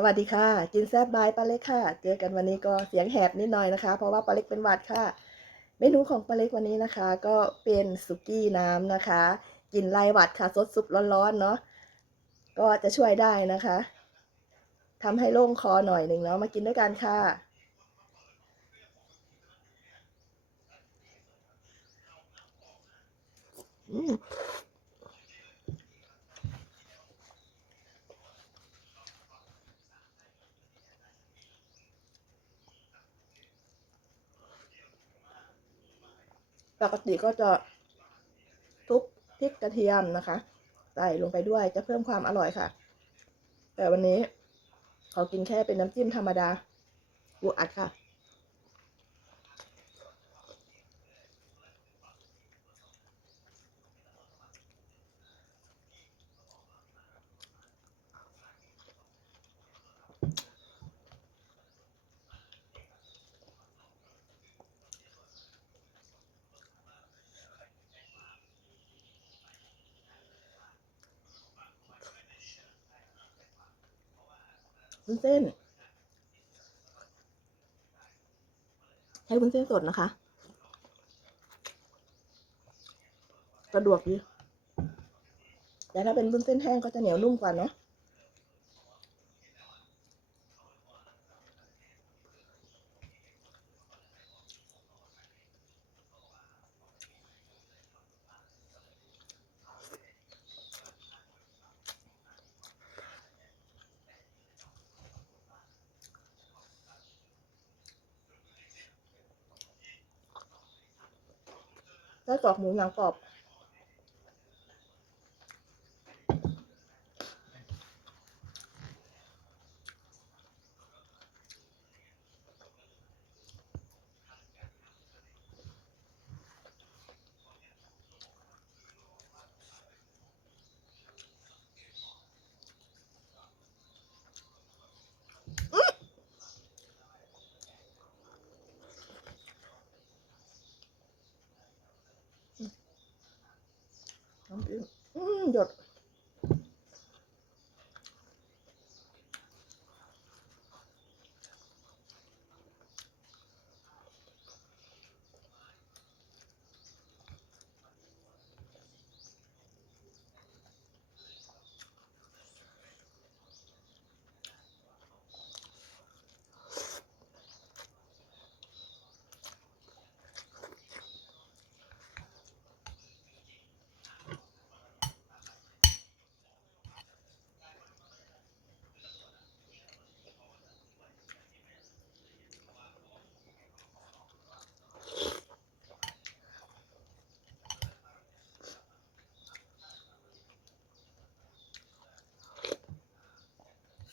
สวัสดีค่ะกินแซ่บบายป้าเล็กค่ะเจอกันวันนี้ก็เสียงแหบนิดหน่อยนะคะเพราะว่าป้าเล็กเป็นหวัดค่ะเมนูของป้าเล็กวันนี้นะคะก็เป็นสุกี้น้ำนะคะกินไล่หวัดค่ะซดซุปร้อนๆเนาะก็จะช่วยได้นะคะทำให้โล่งคอหน่อยหนึ่งเนาะมากินด้วยกันค่ะปกติก็จะทุบพริกกระเทียมนะคะใส่ลงไปด้วยจะเพิ่มความอร่อยค่ะแต่วันนี้ขอกินแค่เป็นน้ำจิ้มธรรมดาปูอัดค่ะวุ้นเส้นใช้วุ้นเส้นสดนะคะสะดวกดีแต่ถ้าเป็นวุ้นเส้นแห้งก็จะเหนียวนุ่มกว่าเนาะ ไส้กรอกหมูหนังกรอบน้ำจิ้มหยด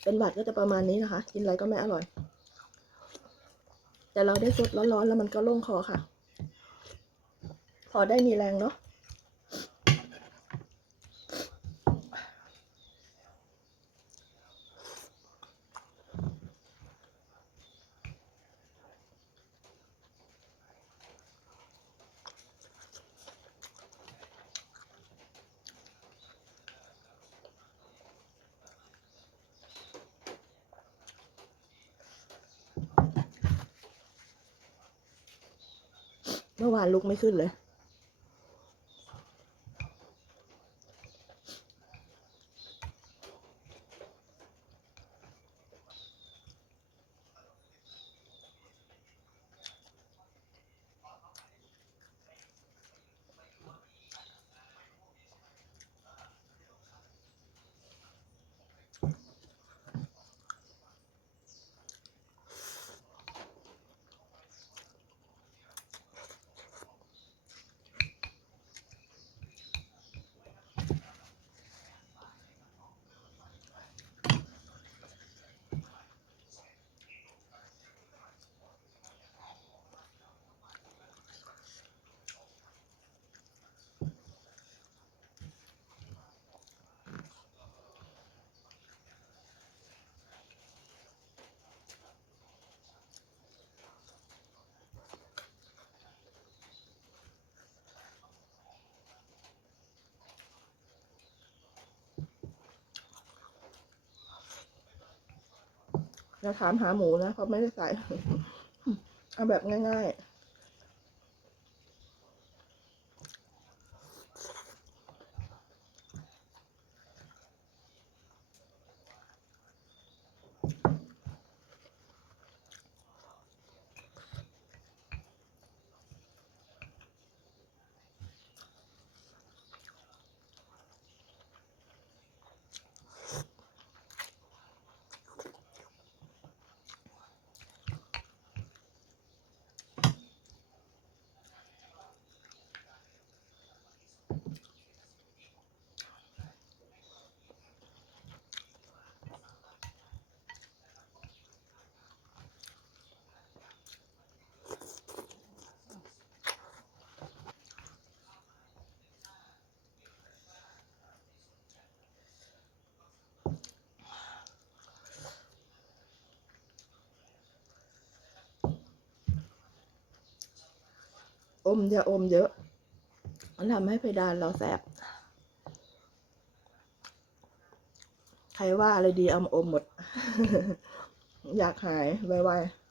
เป็นหวัดก็จะประมาณนี้นะคะกินอะไรก็ไม่อร่อยแต่เราได้สดร้อนๆแล้วมันก็โล่งคอค่ะพอได้มีแรงเนาะเมื่อวานลุกไม่ขึ้นเลย อย่าถามหาหมูนะเพราะไม่ได้ใส่ เอาแบบง่ายๆ อย่าอมเยอะมันทำให้เพดานเราแสบ ใครว่าอะไรดีเอามาอมหมด อยากหายไวๆ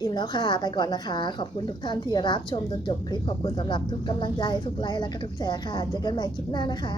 อิ่มแล้วค่ะ ไปก่อนนะคะ ขอบคุณทุกท่านที่รับชมจนจบคลิป ขอบคุณสำหรับทุกกำลังใจ ทุกไลค์และก็ทุกแชร์ค่ะ เจอกันใหม่คลิปหน้านะคะ